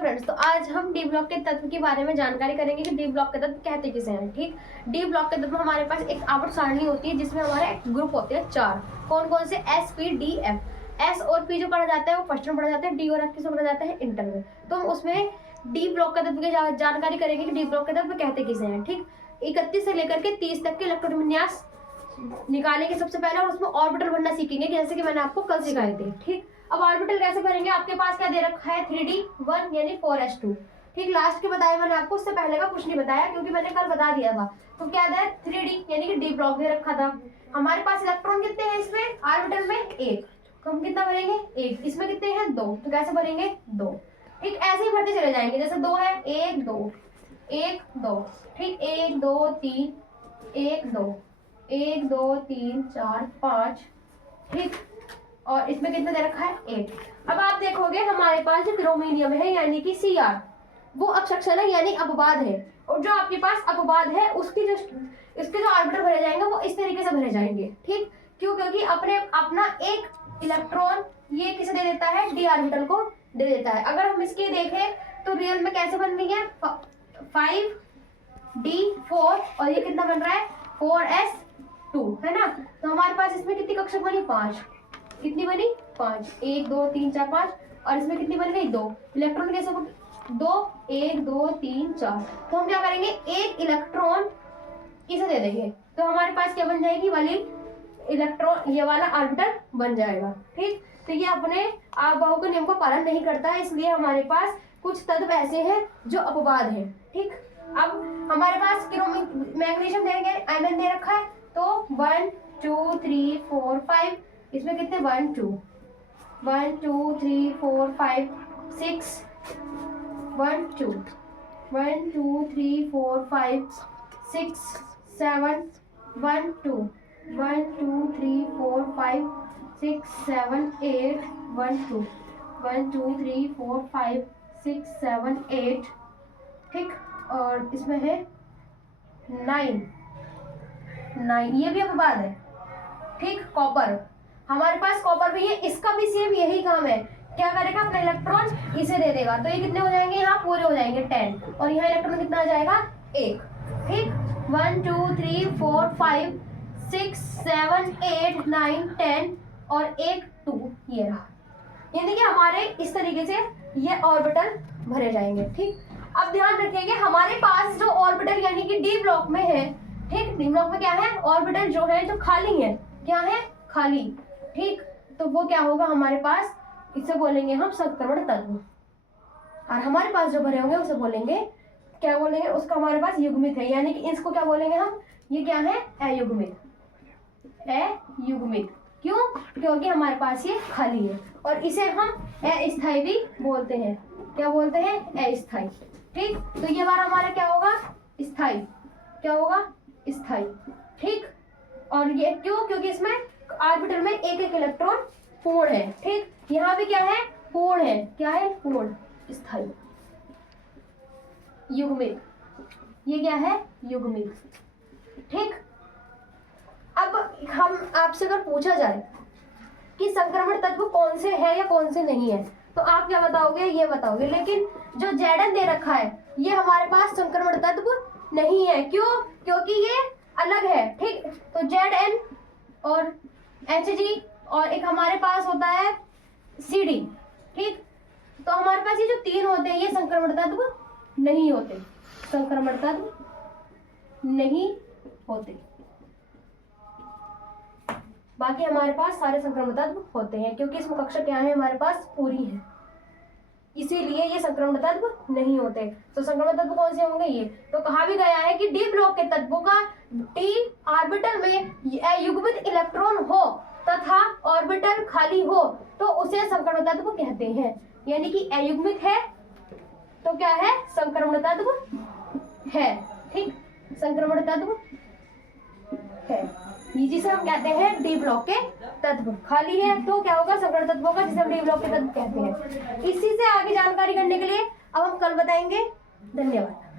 Friends, तो आज हम डी ब्लॉक के तत्व के बारे में जानकारी करेंगे कि डी ब्लॉक के तत्व कहते किसे हैं। ठीक, डी ब्लॉक के तत्व हमारे पास एक आवर्त सारणी होती है जिसमें हमारा एक ग्रुप होते हैं चार। कौन कौन से? S, P, D, F. S और पी जो पढ़ा जाता है वो फर्स्ट में पढ़ा जाता है, डी और एफ किसमें पढ़ा जाता है? इंटर में। तो हम उसमें डी ब्लॉक के तत्व की जानकारी करेंगे कि डी ब्लॉक के तत्व कहते किसे हैं। ठीक, 31 से लेकर के 30 तक के इलेक्ट्रॉन विन्यास निकालेंगे सबसे पहले, और उसमें ऑर्बिटल भरना सीखेंगे जैसे कि मैंने आपको कल सिखाए थे। ठीक, अब ऑर्बिटल कैसे भरेंगे? आपके पास क्या दे रखा है? 3d1 यानी 4s2। ठीक, लास्ट के बताया मैंने आपको, उससे पहले का कुछ नहीं बताया क्योंकि मैंने कल बता दिया था। तो क्या है? 3d यानी कि डी ब्लॉक दे रखा था। हमारे पास इलेक्ट्रॉन कितने हैं इसमें? ऑर्बिटल में 1। तो हम कितना भरेंगे? 1। इसमें कितने हैं? 2। तो कैसे भरेंगे? 2। ठीक, ऐसे ही भरते चले जाएंगे। जैसे 2 है, 1 2 1 2। ठीक, 1 2 3 1 2 1 2 3 4 5। ठीक, और इसमें कितना दे रखा है? 8। अब आप देखोगे हमारे पास जो क्रोमीनियम है यानी कि Cr, वो अपसक्षण है यानी अपवाद है। और जो आपके पास अपवाद है उसके जो ऑर्बिटल भरे जाएंगे वो इस तरीके से भरे जाएंगे। ठीक, क्यों? क्योंकि अपना एक इलेक्ट्रॉन ये किसे दे देता है? डी ऑर्बिटल को दे देता है। अगर हम इसकी देखें तो रियल में कैसे बन रही है? 5d4 और ये कितना बन रहा है? 4s2, है ना। तो हमारे पास इसमें कितनी कक्षक बनी? 5। कितनी बनी? 5। 1 2 3 4 5। और इसमें कितनी बन गई? 2। इलेक्ट्रॉन कैसे? 2 1 2 3 4। तो हम क्या करेंगे? एक इलेक्ट्रॉन किसे दे देंगे तो हमारे पास क्या बन जाएगी? वाली इलेक्ट्रॉन, ये वाला ऑर्बिटल बन जाएगा। ठीक, तो ये अपने आबहू के नियम का पालन नहीं करता है, इसलिए हमारे पास कुछ तत्व ऐसे हैं जो अपवाद हैं। ठीक, अब हमारे पास मैग्नीशियम देंगे, Mn दे रखा है। तो 1 2 3 4 5। इसमें कितने? 1 2 3 4 5 6 1 2 1 2 3 4 5 6 7 1 2 1 2 3 4 5 6 7 8 1 2 1 2 3 4 5 6 7 8। ठीक, और इसमें है 9, ये भी अपवाद है। ठीक, कॉपर, हमारे पास कॉपर भी है, इसका भी सेम यही काम है। क्या करेगा? अपना इलेक्ट्रॉन इसे दे देगा, तो ये कितने हो जाएंगे? यहाँ पूरे हो जाएंगे 10। और यहाँ इलेक्ट्रॉन कितना आ जाएगा? 1। ठीक, 1 2 3 4 5 6 7 8 9 10 और 1 2, ये रहा। यानी कि हमारे इस तरीके से ये ऑर्बिटल भरे जाएंगे। ठीक, अब ध्यान रखिएगा हमारे पास जो ऑर्बिटल यानी कि डी ब्लॉक में है। ठीक, डी ब्लॉक में क्या है? ऑर्बिटल जो है जो खाली है, क्या है? खाली। ठीक, तो वो क्या होगा हमारे पास? इसे बोलेंगे हम संक्रमण तत्व। और हमारे पास जो भरे होंगे उसे बोलेंगे, क्या बोलेंगे? उसका हमारे पास युग्मित है, यानी कि इसको क्या बोलेंगे हम? ये क्या है? अयुग्मित। अयुग्मित क्यों? क्योंकि हमारे पास ये खाली है। और इसे हम अस्थायी भी बोलते हैं। क्या बोलते हैं? अस्थायी। ठीक, तो ये बार हमारा क्या होगा? स्थायी। क्या होगा? स्थायी। ठीक, और ये क्यों? क्योंकि इसमें ऑर्बिटल में एक एक इलेक्ट्रॉन पूर्ण है। ठीक, यहाँ भी क्या है? पूर्ण है। क्या है? पूर्ण। स्थायी। युग्मित, ये क्या है? युग्मित। ठीक, अब हम आपसे अगर पूछा जाए कि संक्रमण तत्व कौन से है या कौन से नहीं है, तो आप क्या बताओगे? ये बताओगे। लेकिन जो Zn दे रखा है ये हमारे पास संक्रमण तत्व नहीं है। क्यों? क्योंकि ये अलग है। ठीक, तो Zn और Hg और एक हमारे पास होता है Cd। ठीक, तो हमारे पास ये जो 3 होते हैं ये संक्रमण तत्व नहीं होते। संक्रमण तत्व नहीं होते। बाकी हमारे पास सारे संक्रमण तत्व होते हैं क्योंकि इसमें कक्षा क्या है? हमारे पास पूरी है, इसीलिए ये संक्रमण तत्व नहीं होते। तो संक्रमण तत्व कौन से होंगे? ये तो कहा भी गया है कि डी ब्लॉक के तत्वों का डी ऑर्बिटल में अयुग्मित इलेक्ट्रॉन हो तथा ऑर्बिटल खाली हो तो उसे संक्रमण तत्व कहते हैं। यानी कि अयुग्मित है तो क्या है? संक्रमण तत्व है। ठीक, संक्रमण तत्व है, जिसे हम कहते हैं डी ब्लॉक के तत्व। खाली है तो क्या होगा? संक्रमण तत्व होगा, जिसे हम डी ब्लॉक के तत्व कहते हैं। इसी से आगे जानकारी करने के लिए अब हम कल बताएंगे। धन्यवाद।